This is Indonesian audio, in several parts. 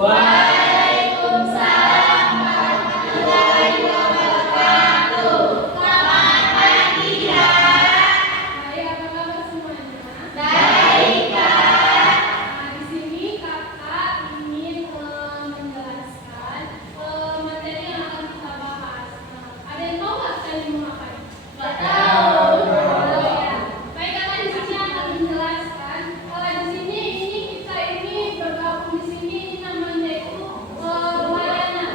Waalaikumsalam warahmatullahi wabarakatuh. Selamat pagi, Kak. Hai, apa kabar semuanya? Baik, Kak. Nah, di sini kakak ingin menjelaskan materi yang akan kita bahas. Nah, ada yang tahu nggak kita ini mau ngapain? Nggak tahu. Oh, ya. Baik, kakak di sini akan menjelaskan. Di sini kita bergabung di sini namanya itu layanan.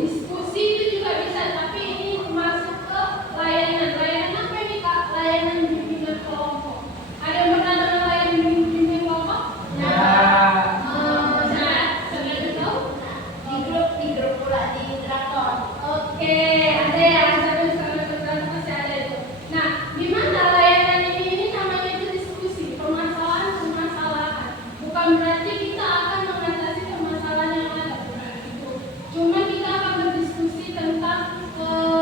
Diskusi itu juga bisa, tapi ini masuk ke layanan. Layanan apa ini, Kak? Layanan bimbingan kelompok. Ada yang pernah dengar layanan bimbingan kelompok? Sudah tahu? Di grup pula di Dragon. Oke, ada ya, sampai sekarang masih ada itu. Nah, di mana layanan ini namanya itu diskusi, permasalahan. Bukan berarti kita akan mengatasi permasalahan yang ada, bukan itu. Cuma kita akan berdiskusi tentang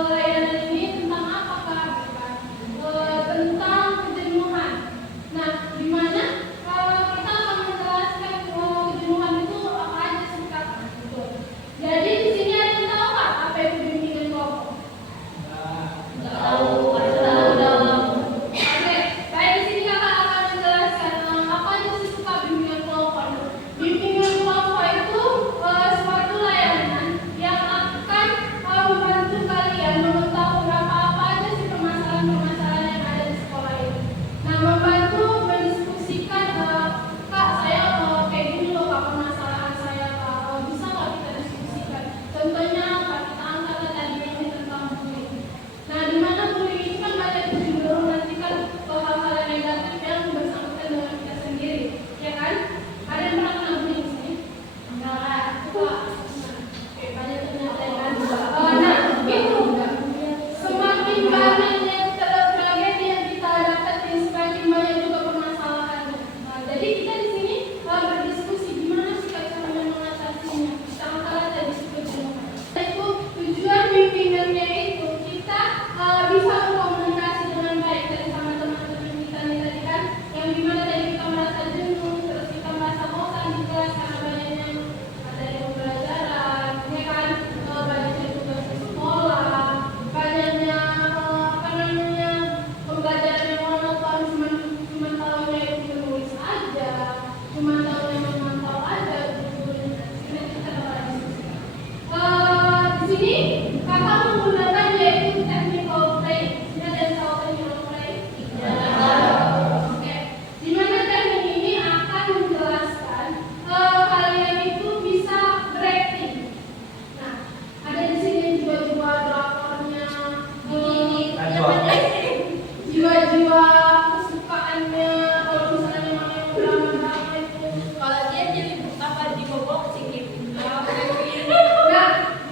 layanan ini tentang apa, Kak? Tentang kejenuhan. Nah, di mana kita akan menjelaskan kejenuhan itu apa aja sih, Kak? Gitu. Jadi di sini ada yang tahu nggak apa itu bimbingan kelompok? Nggak tahu. Kasih tahu dong. Oke, baik, di sini kakak akan menjelaskan apa aja sih suka bimbingan kelompok. Bimbingan kelompok itu suatu layanan yang akan membantu kalian mengetahui apa aja sih permasalahan-permasalahan yang ada di sekolah ini. Nah, membantu mendiskusikan, Kak, saya kayak gini loh, Kak, permasalahan saya, Kak. Bisa nggak kita diskusikan? Contohnya apa? Kita angkat tadi ini tentang bullying. Nah, di mana bullying itu kan banyak cenderung nanti kan hal-hal yang negatif yang bersangkutan dengan kita sendiri, ya kan? Ada yang pernah kena bullying di sini? Enggak. Wah, oke, banyak ternyata ya kan? Nah, itu semakin banyaknya tragedi yang kita dapati, semakin banyak juga permasalahannya. Nah, jadi kita di sini berdiskusi gimana sih caranya mengatasinya. Sama aja diskusi. Itu tujuan bimbingannya itu kita bisa berkomunikasi dengan baik tadi sama teman-teman kita nih tadi kan, yang dimana tadi kita merasa jenuh, terus kita merasa bosan di kelas karena banyaknya materi pembelajaran, ya kan, banyaknya tugas di sekolah, banyaknya pembelajaran yang monoton, cuma tahunya itu menulis aja, cuma tahunya memantau aja, gitu. Ini kita bakal diskusikan. Di sini kakak menggunakan yaitu technical play. Ini ada yang tahu technical play? Oke. Di mana teknik ini akan menjelaskan kalian itu bisa berakting. Nah, ada di sini jiwa-jiwa drakornya, jiwa-jiwa kesukaannya. Kalau misalnya memang yang drama-drama itu, Kalau dia jadi apa di boxing gitu. nah,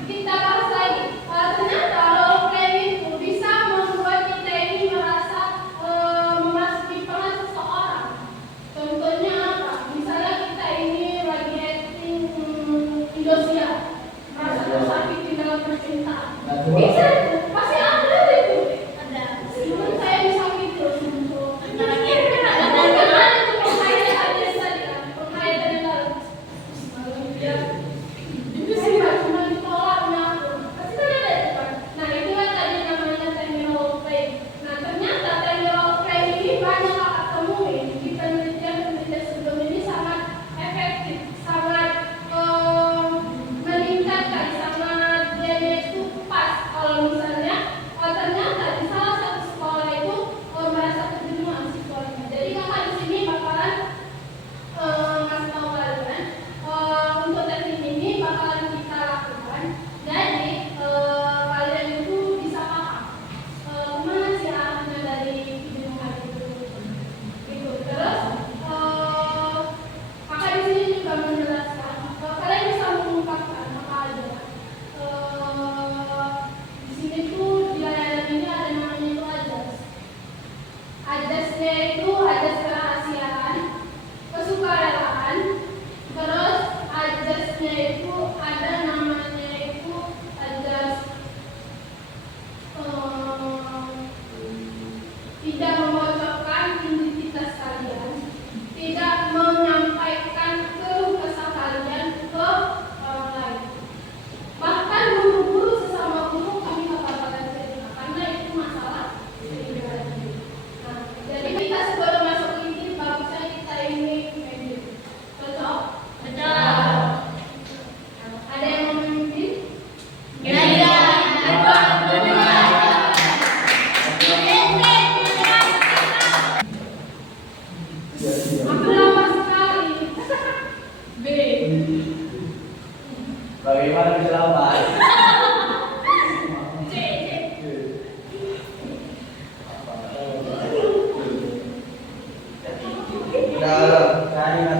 kita bahas lagi. Ternyata role play itu bisa membuat kita ini merasa memasuki peran seseorang. Contohnya apa? Misalnya kita ini lagi acting Indosiar, merasa tersakiti di dalam percintaan. Bisa itu, pasti ada itu. Ada. Meskipun saya disakiti terus untuk. Ada Ada itu penghayatan tadi kan, penghayatan yang dalam. Ya. Itu sih nggak cuma ditolaknya aku. Pasti kan ada itu kan. Nah, itulah tadi namanya teknik role play. Nah, ternyata teknik role play ini banyak kakak temui di penelitian sebelum ini, sangat efektif, sangat meningkatkan, sangat dia itu pas kalau misalnya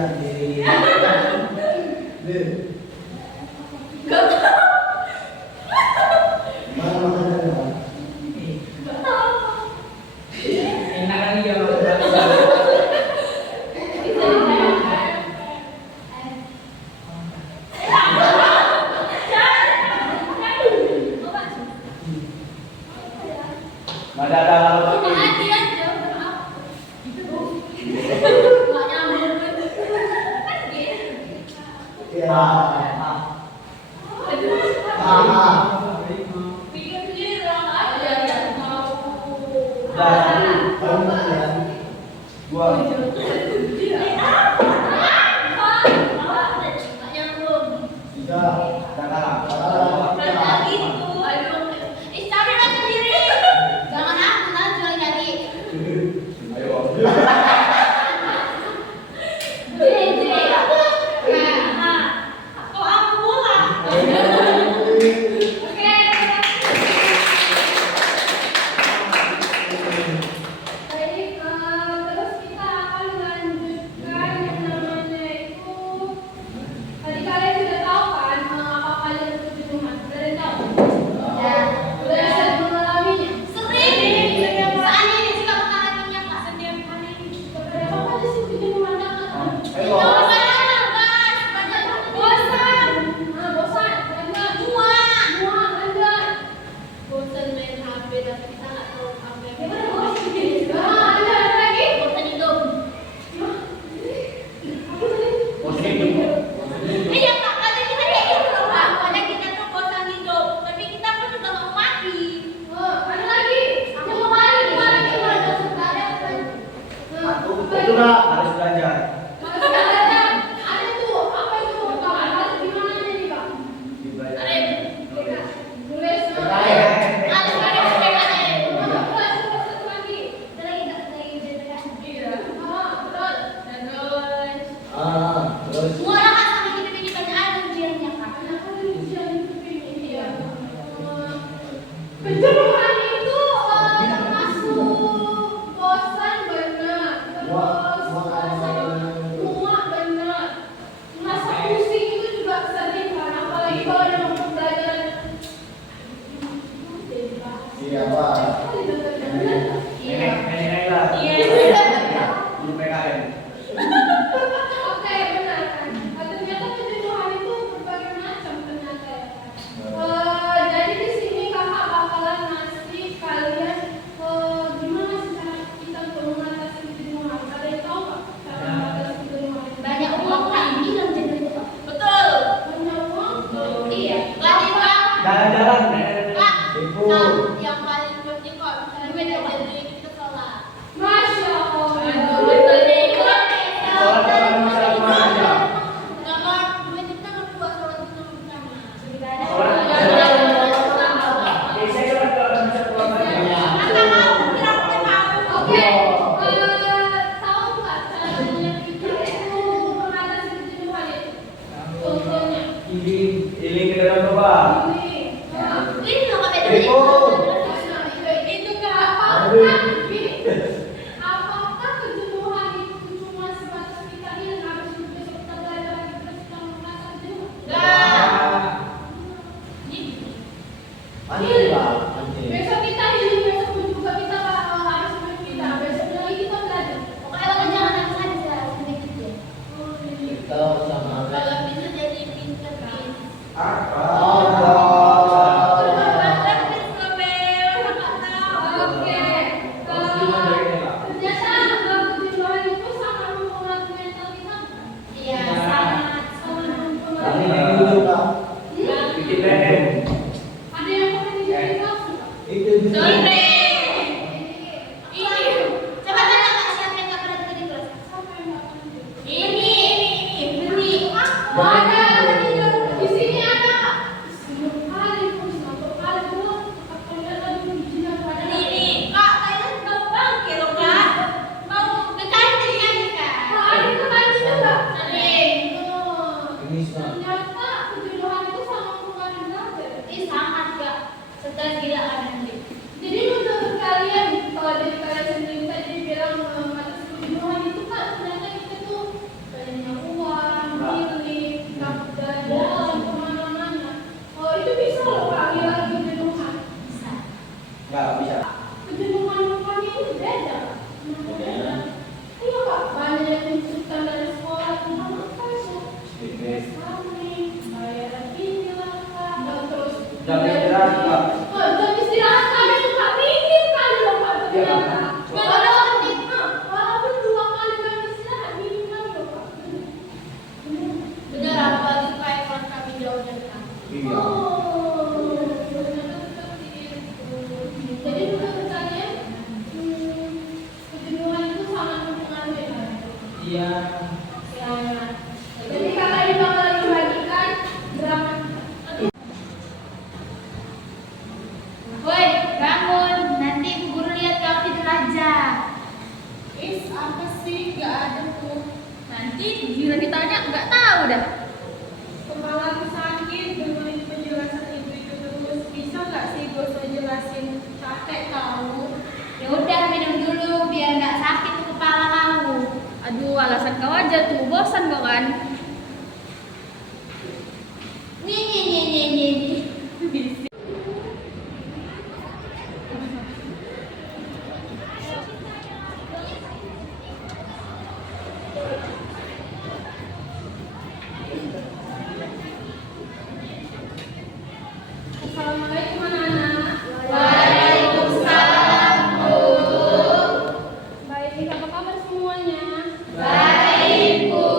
sendiri. Mana makanannya? Enak kan dia kalau Mada dalam Ya. Terus kita akan lanjutkan yang namanya itu. Tadi kalian sudah tahu kan apa kalian itu di rumah? Sudah tahu? Ya. Sudah bisa mengalaminya. Apa aja sih bikin pemandangan? Bosan. Nah, bosan. Lanjut. Muak. Lanjut. Bosan main HP tapi kita nggak tahu apa yang Ah, ada lagi? bosan hidup. Apa tadi? Iya kak, kadang kita kayak gitu loh kak. Kadang kita tuh bosan hidup, tapi kita pun juga mau mati. Oh, ada lagi? Yang kemarin gimana? Ada apa? Itu nak harus belajar. Ada tuh, apa itu? Ada gimana nih, Pak? Ada Nulis. ada PKN. Satu lagi. Iya. Ah, betul. terus Semua orang kan sama hidup ini banyak ada ujiannya kak. Kenapa di ujian itu ini ya? Kejenuhan itu termasuk bosan benar. Terus muak benar. Merasa pusing itu juga sering kan, apalagi kalau ada pembelajaran. iya Pak. Nenek lah. Iya. Belum PKN. Oke, benar kan. Ternyata kejenuhan itu berbagai macam ternyata ya kan. Jadi di sini kakak bakalan ngasih kalian gimana sih cara kita untuk mengatasi kejenuhan. Ada yang tahu nggak cara mengatasi kejenuhan? Banyak uang kak, hilang jadi itu kak. Betul. Banyak uang. Iya. Lagi kak. Jalan-jalan. Kak. Ibu. Nah, yang paling penting kok misalnya beda dari kita sholat. Masya Allah. Betul deh. Sholat dalam masalah kemana aja? Kalau duit kita nggak buat sholat itu bersama. Saya sholat dalam masalah keluarga. Oke, tahu nggak caranya kita itu mengatasi kejenuhan itu? Contohnya. Ini ke dalam coba. Ini. Ini nggak beda Ibu. Itu apakah kejenuhan itu cuma sebatas kita ini harus besok kita belajar lagi terus kita merasa kejenuhan? Anjing Pak, anjing. Besok kita healing, besok pun juga kita harus berpindah. Besok lagi kita belajar. Pokoknya kalau jangan nangis aja sih harus sedikit ya. Oh, ini. Kalau sama Kalau bisa jadi pinter kan. Oke. Ternyata kejenuhan itu sangat mempengaruhi mental kita. Iya, sangat Kami mempengaruhi. dulu Pak. Bikin BM. Ada yang mau dijadi kelas nggak? Itu bisa. Coba tanya kak siapa yang nggak pernah jadi kelas? Siapa yang nggak pernah jadi? Ini beri. Ada di sini ada. Sebelum kali pun satu kali pun akan lihat lagi ujian pada Ini kak, kalian mau bangkit loh kak. Mau ke kantin kan kak? ada kembali juga. Sering. Ini semua. Ternyata kejenuhan itu sangat mempengaruhi belajar. Ini sangat kak. Stres gila kan nanti. Jadi menurut kalian, kalau dari kalian sendiri tadi bilang atas kejenuhan itu kan ternyata kita tuh banyak istirahat, Pak. Oh, jam istirahat kami tuh Kak minim kali loh Kak Iya, ternyata. Kak. Walaupun 2 kali kami istirahat minim kali loh Kak. Bener apa itu kayak kelas kami jauh dari kamu. Iya. Oh, ternyata seperti itu. Jadi menurut kalian, kejenuhan itu sangat mempengaruhi Kak? Iya. Ya. Jadi kakak ini bakal membagikan berapa? Woi, bangun. Nanti ibu guru lihat kau tidur aja. Apa sih? Gak ada tuh. Nanti gila ditanya nggak tahu dah. Kepala aku sakit, dengerin penjelasan ibu itu terus. Bisa nggak sih gue jelasin? Capek tahu. Ya udah minum dulu biar nggak sakit tuh kepala kamu. Aduh, alasan kau aja tuh. Bosan kau kan? Nih. Assalamualaikum anak-anak. Waalaikumsalam, Bu. Baik, apa kabar semuanya? Baik, Bu.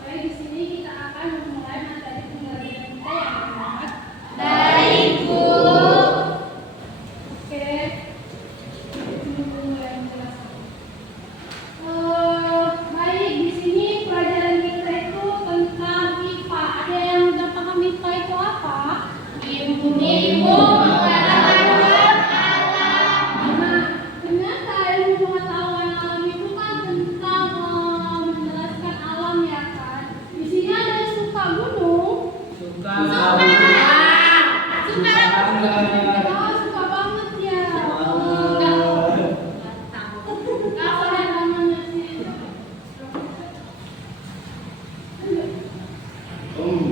Baik, di sini kita akan memulai materi pembelajaran kita yang anak. Baik, Bu. Oke. Tunggu mulai penjelasan. Baik, di sini pelajaran kita itu tentang IPA. Ada yang udah paham IPA itu apa? Ilmu pengetahuan alam. Nah, ternyata ilmu pengetahuan alam itu kan tentang menjelaskan alam ya kan. Di sini ada yang suka gunung. Suka. Suka. banget. Oh, suka banget ya. Kau ada namanya sih.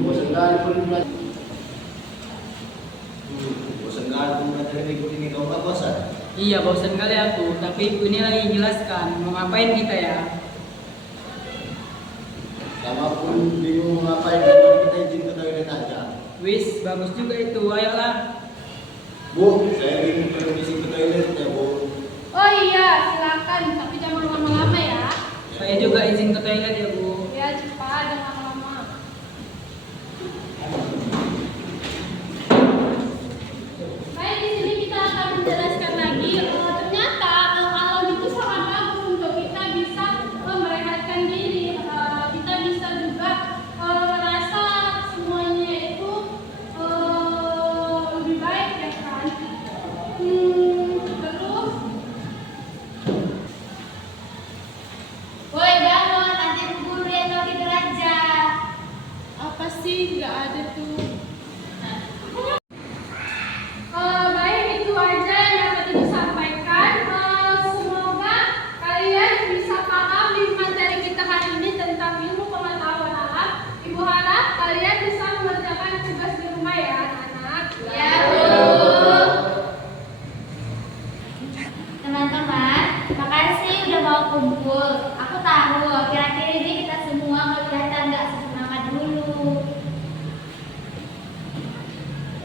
Bosan kali pun belajar. Bosan kali pun belajar ikut ini. Kau nggak bosan? Iya, bosan kali aku, tapi ini lagi jelaskan mau ngapain kita ya. Sama pun bingung mau ngapain. Cuma kita izin ke toilet aja. Wis, bagus juga itu, ayolah. Bu, saya ingin permisi ke toilet ya Bu. Oh iya, silakan, tapi jangan lama-lama ya. Saya juga izin ke toilet ya, Bu. Ya, cepat, jangan lama. Baik, di sini kita akan menjelaskan lagi. Ternyata alam itu sangat bagus untuk kita bisa merehatkan diri. Kita bisa juga merasa semuanya itu lebih baik ya kan. Terus Woi, bangun. Nanti ibu guru lihat kau tidur aja. apa sih? Nggak ada tuh. Baik, itu aja yang dapat ibu sampaikan. Semoga kalian bisa paham di materi kita hari ini tentang ilmu pengetahuan alam. Ibu harap kalian bisa mengerjakan tugas di rumah ya anak-anak. Ya, Bu. Teman-teman, makasih udah mau kumpul. Aku tahu akhir-akhir ini kita semua kelihatan nggak semangat dulu.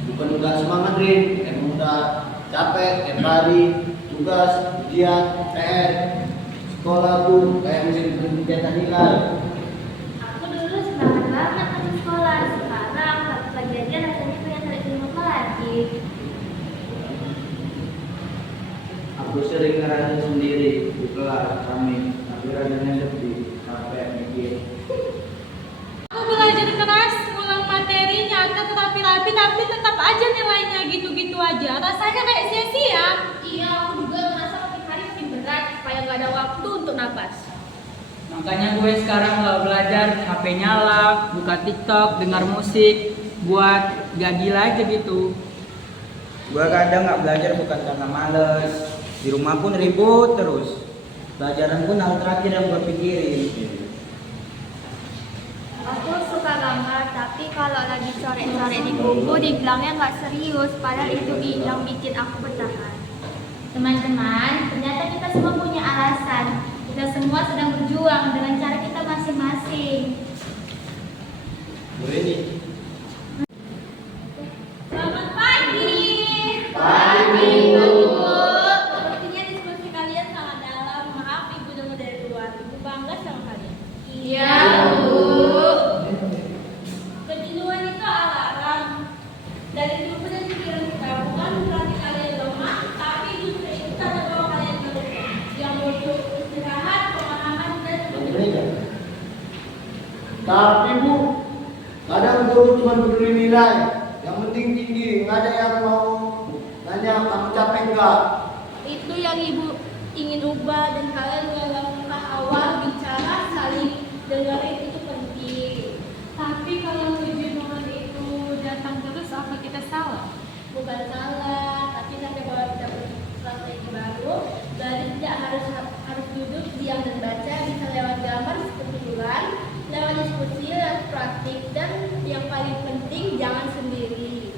Bukan udah semangat Rin, emang udah capek tiap hari tugas, ujian, PR, sekolah tuh kayak mesin pencetak nilai. Aku dulu semangat banget ke sekolah. Sekarang satu pagi aja rasanya pengen balik ke rumah lagi. Aku sering ngerasain sendiri di kelas kami, tapi rasanya sepi, capek mikir. Aku belajar keras, ngulang materi nyata tetapi rapi, tapi tetap aja nilainya gitu-gitu aja. Rasanya kayak sia-sia. Iya, aku juga merasa makin hari makin berat supaya nggak ada waktu untuk napas. Makanya gue sekarang kalau belajar HP nyala, buka TikTok, dengar musik, buat gak gila aja gitu. Gua kadang nggak belajar bukan karena males, di rumah pun ribut terus. Pelajaran pun hal terakhir yang gua pikirin. Aku suka gambar, tapi kalau lagi coret-coret di buku dibilangnya nggak serius, padahal itu yang bikin aku bertahan. Teman-teman, ternyata kita semua punya alasan. Kita semua sedang berjuang dengan cara kita masing-masing. Bu Rini, Selamat pagi. Tapi Bu, kadang guru cuma peduli nilai. Yang penting tinggi, nggak ada yang mau nanya kamu capek nggak. Itu yang Ibu ingin ubah, dan kalian dengan langkah awal bicara saling dengerin itu penting. Tapi kalau kejenuhan itu datang terus, apa kita salah? Bukan salah, tapi nanti kalau kita strategi baru, dari tidak harus duduk diam dan baca, bisa lewat gambar seperti bulan, lewat diskusi, lewat praktik, dan yang paling penting jangan sendiri.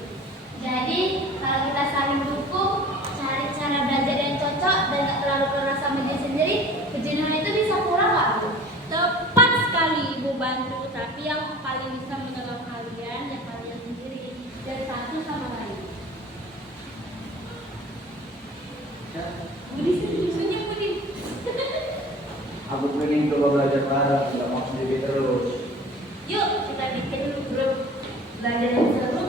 Jadi kalau kita saling dukung, cari cara belajar yang cocok dan gak terlalu keras sama diri sendiri, kejenuhan itu bisa kurang nggak Bu? Tepat sekali Ibu bantu, tapi yang paling bisa menolong kalian ya kalian sendiri dan satu sama lain. Budi sunyi Budi. Aku pengen coba belajar bareng, nggak mau sendiri terus. Yuk kita bikin grup belajar yang seru.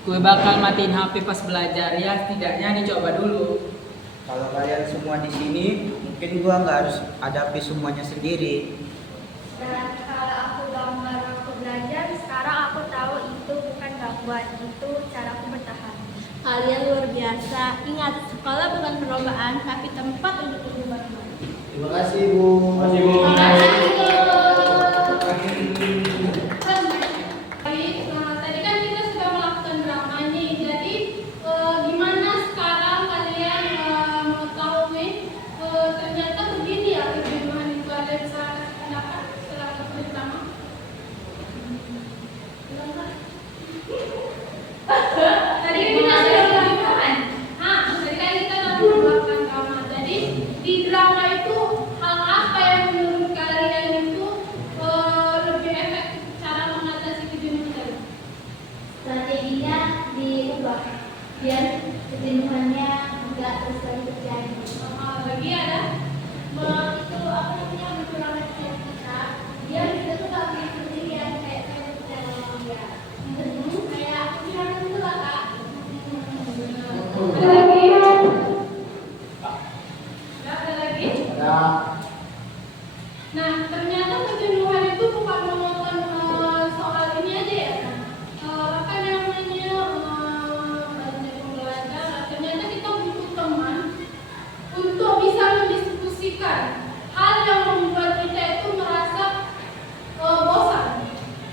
Gue bakal matiin HP pas belajar, ya setidaknya dicoba dulu. Kalau kalian semua di sini, mungkin gua nggak harus hadapi semuanya sendiri. Dan kalau aku gambar waktu belajar, sekarang aku tahu itu bukan gangguan, itu caraku bertahan. Kalian luar biasa. Ingat, sekolah bukan perlombaan, tapi tempat untuk berkembang. Terima kasih Bu. Terima kasih, Bu. Baik, tadi kan kita sudah melakukan drama nih. Jadi gimana sekarang kalian mengetahui ternyata begini ya kejenuhan itu, ada yang salah pendapat setelah kita drama? Tadi kan kita sudah melakukan. Tadi kan kita sudah melakukan drama. Jadi di drama itu hal apa yang menurut kalian itu lebih efektif cara mengatasi kejenuhan tadi? Strateginya diubah biar kejenuhannya enggak terus lagi terjadi. Lagi ada Itu apa namanya mengurangi stres kita, biar kita tuh nggak begitu sendirian kayak saya percaya sama dia. Kayak aku bilang itu lah Kak. ada lagi? Ada lagi? Ada. Nah, ternyata kejenuhan itu bukan menonton soal ini aja ya. Apa namanya banyak pembelajaran. Ternyata kita butuh teman untuk bisa mendiskusikan hal yang membuat kita itu merasa bosan.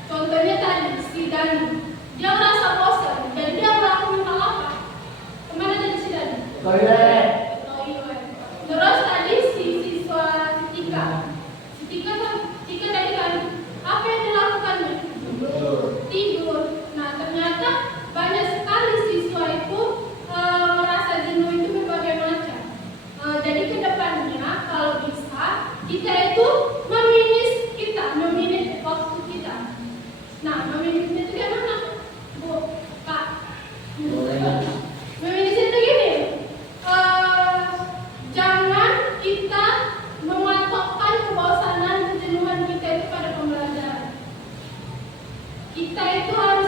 Contohnya tadi si Dani, dia merasa bosan dan dia melakukan hal apa? Kemana tadi si Dani? Toilet. Terus tadi si siswa Tika tadi kan apa yang dilakukannya? Tidur. Nah ternyata banyak sekali siswa itu merasa jenuh itu berbagai macam. Jadi kedepannya kalau bisa kita itu meminit waktu kita. Nah meminitnya itu gimana? Bu, Pak. Meminit itu gini. Jangan kita mematokkan kebosanan kejenuhan kita itu pada pembelajaran. Kita itu harus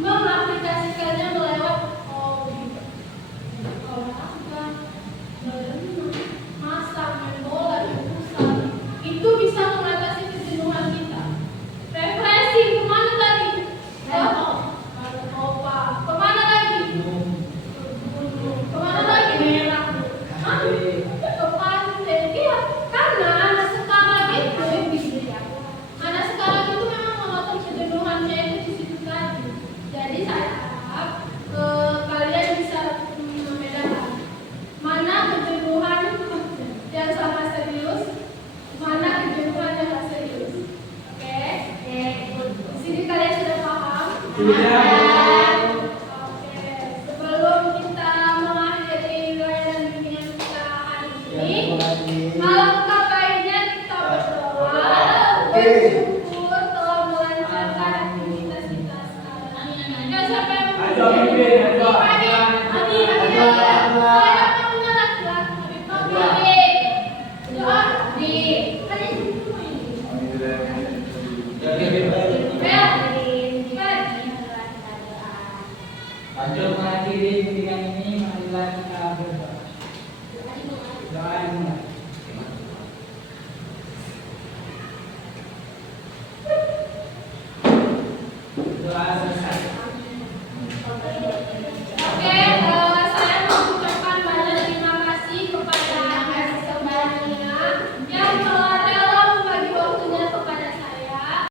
mengaplikasikannya melewat hobi, olahraga, berenang, masak, main bola, dan futsal. Itu bisa mengatasi kejenuhan kita. Refreshing kemana tadi? Narkoba. Kemana lagi? Gunung. Kemana lagi? Merah. Hah? Ke pantai. Iya, karena anak sekarang itu anak sekarang itu memang mengotot kejenuhannya itu di situ tadi. Jadi saya harap kalian bisa membedakan mana kejenuhan yang sama serius, mana kejenuhan yang nggak serius. Oke? Di sini kalian sudah paham? Oke. Sebelum kita mengakhiri layanan bimbingan kita hari ini, alangkah baiknya kita berdoa bersyukur telah melancarkan aktivitas kita sekarang. Ya, siapa yang Ayo, pimpin, ayo. Adi. Saya yang punya laki-laki. Adi. Doa. Adi. Kalian semua ini. Lanjut mengakhiri bimbingan ini, marilah kita berdoa. Doa dimulai. Doa